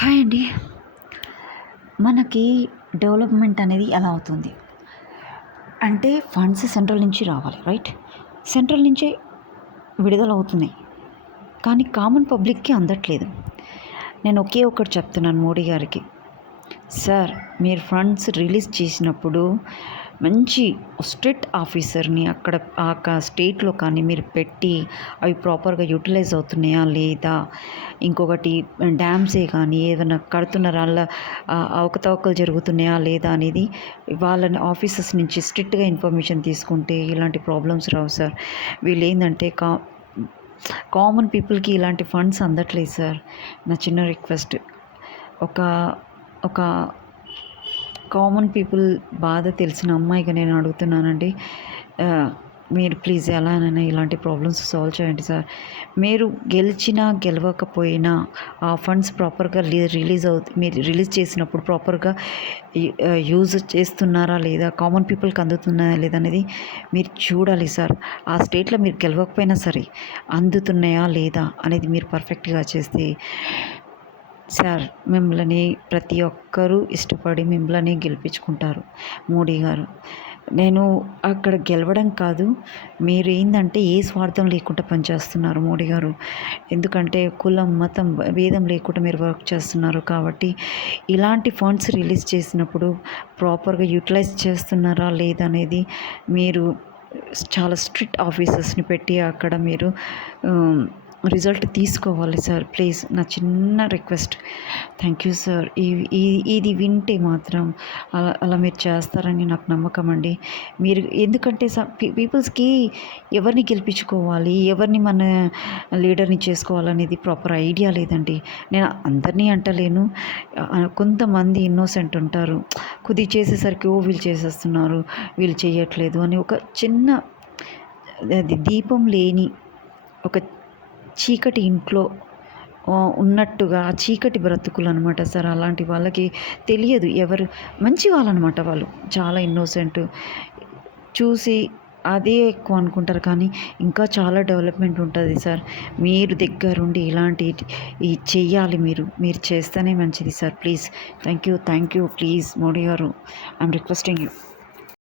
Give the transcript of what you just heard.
Hi అండి. మనకి development అనేది ఎలా అవుతుంది అంటే ఫండ్స్ సెంట్రల్ నుంచి రావాలి, రైట్? సెంట్రల్ నుంచే విడుదల అవుతున్నాయి, కానీ కామన్ పబ్లిక్కి అందట్లేదు. నేను ఒకే ఒకటి చెప్తున్నాను మోడీ గారికి, సార్ మీరు ఫండ్స్ రిలీజ్ చేసినప్పుడు మంచి స్ట్రిక్ట్ ఆఫీసర్ని అక్కడ ఆ స్టేట్లో కానీ మీరు పెట్టి అవి ప్రాపర్గా యూటిలైజ్ అవుతున్నాయా లేదా, ఇంకొకటి డ్యామ్సే కానీ ఏదైనా కడుతున్నారా, అలా అవకతవకలు జరుగుతున్నాయా లేదా అనేది వాళ్ళని ఆఫీసర్స్ నుంచి స్ట్రిక్ట్గా ఇన్ఫర్మేషన్ తీసుకుంటే ఇలాంటి ప్రాబ్లమ్స్ రావు సార్. వీళ్ళు ఏంటంటే కామన్ పీపుల్కి ఇలాంటి ఫండ్స్ అందట్లేదు సార్. నా చిన్న రిక్వెస్ట్, ఒక ఒక కామన్ పీపుల్ బాధ తెలిసిన అమ్మాయిగా నేను అడుగుతున్నానండి, మీరు ప్లీజ్ ఎలానైనా ఇలాంటి ప్రాబ్లమ్స్ సాల్వ్ చేయండి సార్. మీరు గెలిచినా గెలవకపోయినా ఆ ఫండ్స్ ప్రాపర్గా మీరు రిలీజ్ చేసినప్పుడు ప్రాపర్గా యూజ్ చేస్తున్నారా లేదా, కామన్ పీపుల్కి అందుతున్నాయా లేదా అనేది మీరు చూడాలి సార్. ఆ స్టేట్లో మీరు గెలవకపోయినా సరే అందుతున్నాయా లేదా అనేది మీరు పర్ఫెక్ట్గా చేస్తే సార్, మిమ్మల్ని ప్రతి ఒక్కరూ ఇష్టపడి మిమ్మల్ని గెలిపించుకుంటారు మోడీ గారు. నేను అక్కడ గెలవడం కాదు, మీరు ఏంటంటే ఏ స్వార్థం లేకుండా పనిచేస్తున్నారు మోడీ గారు. ఎందుకంటే కులం మతం భేదం లేకుండా మీరు వర్క్ చేస్తున్నారు కాబట్టి ఇలాంటి ఫండ్స్ రిలీజ్ చేసినప్పుడు ప్రాపర్గా యూటిలైజ్ చేస్తున్నారా లేదా అనేది మీరు చాలా స్ట్రిక్ట్ ఆఫీసర్స్ని పెట్టి అక్కడ మీరు రిజల్ట్ తీసుకోవాలి సార్. ప్లీజ్ నా చిన్న రిక్వెస్ట్. Thank you sir. ఇది వింటే మాత్రం అలా మీరు చేస్తారని నాకు నమ్మకం అండి. మీరు ఎందుకంటే పీపుల్స్కి ఎవరిని గెలిపించుకోవాలి, ఎవరిని మన లీడర్ని చేసుకోవాలనేది ప్రాపర్ ఐడియా లేదండి. నేను అందరినీ అంటలేను, కొంతమంది ఇన్నోసెంట్ ఉంటారు. కొద్ది చేసేసరికి వీళ్ళు చేసేస్తున్నారు, వీళ్ళు చేయట్లేదు అని ఒక చిన్న దీపం లేని ఒక చీకటి ఇంట్లో ఉన్నట్టుగా చీకటి బ్రతుకులు అనమాట సార్. అలాంటి వాళ్ళకి తెలియదు, ఎవరు మంచి వాళ్ళనమాట, వాళ్ళు చాలా ఇన్నోసెంట్. చూసి అదే ఎక్కువ అనుకుంటారు, కానీ ఇంకా చాలా డెవలప్మెంట్ ఉంటుంది సార్. మీరు దగ్గరుండి ఇలాంటి చెయ్యాలి, మీరు చేస్తేనే మంచిది sir. Please, thank you please Modi గారు, ఐఎమ్ రిక్వెస్టింగ్ యూ.